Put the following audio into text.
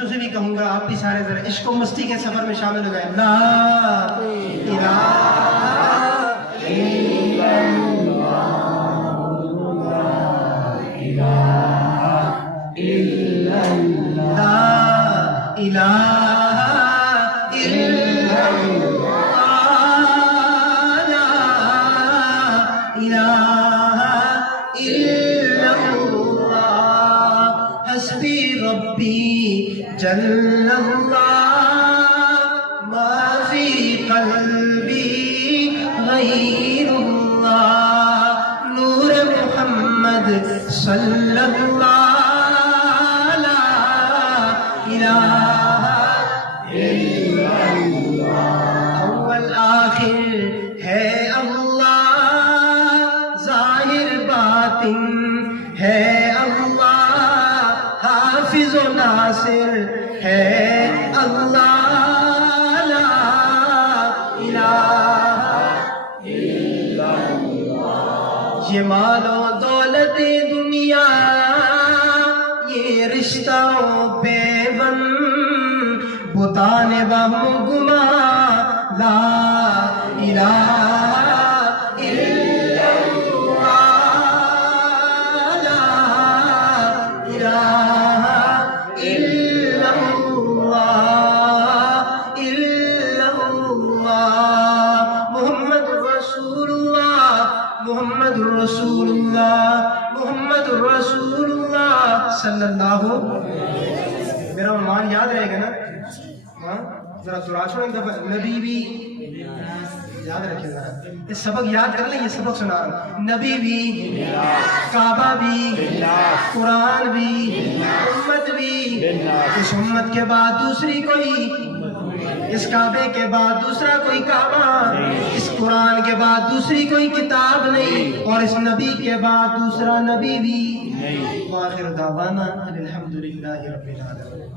بچوں سے بھی کہوں گا آپ بھی سارے ذرا عشق و مستی کے سفر میں شامل ہو جائیں. لا الہ الا اللہ لا الہ الا اللہ لا الہ الا اللہ حسبی ربی جل اللہ ما فی قلبی غیر اللہ نور محمد صلی اللہ لا الہ الا اللہ اول آخر ہے اللہ ظاہر باطن ہے اللہ حافظ و ناصر ہے اللہ لا الہ الا اللہ یہ مال و دولت دنیا یہ رشتہ و پیون بتان بہم گما لا الہ الا اللہ لا الہ الا اللہ محمد رسول اللہ محمد رسول اللہ محمد رسول اللہ صلی اللہ. میرا عنوان یاد رہے گا نا؟ ہاں ذرا دعا چھوڑیں ایک دفعہ. نبی بھی یاد رکھیں ذرا, یہ سبق یاد کر لیں, یہ سبق سنا رہا ہوں. نبی بھی, کعبہ بھی, قرآن بھی, امت بھی, اس امت کے بعد دوسری کوئی, اس کعبے کے بعد دوسرا کوئی کعبہ, اس قرآن کے بعد دوسری کوئی کتاب نہیں, اور اس نبی کے بعد دوسرا نبی بھی. وآخر دعوانا الحمدللہ رب العالمین.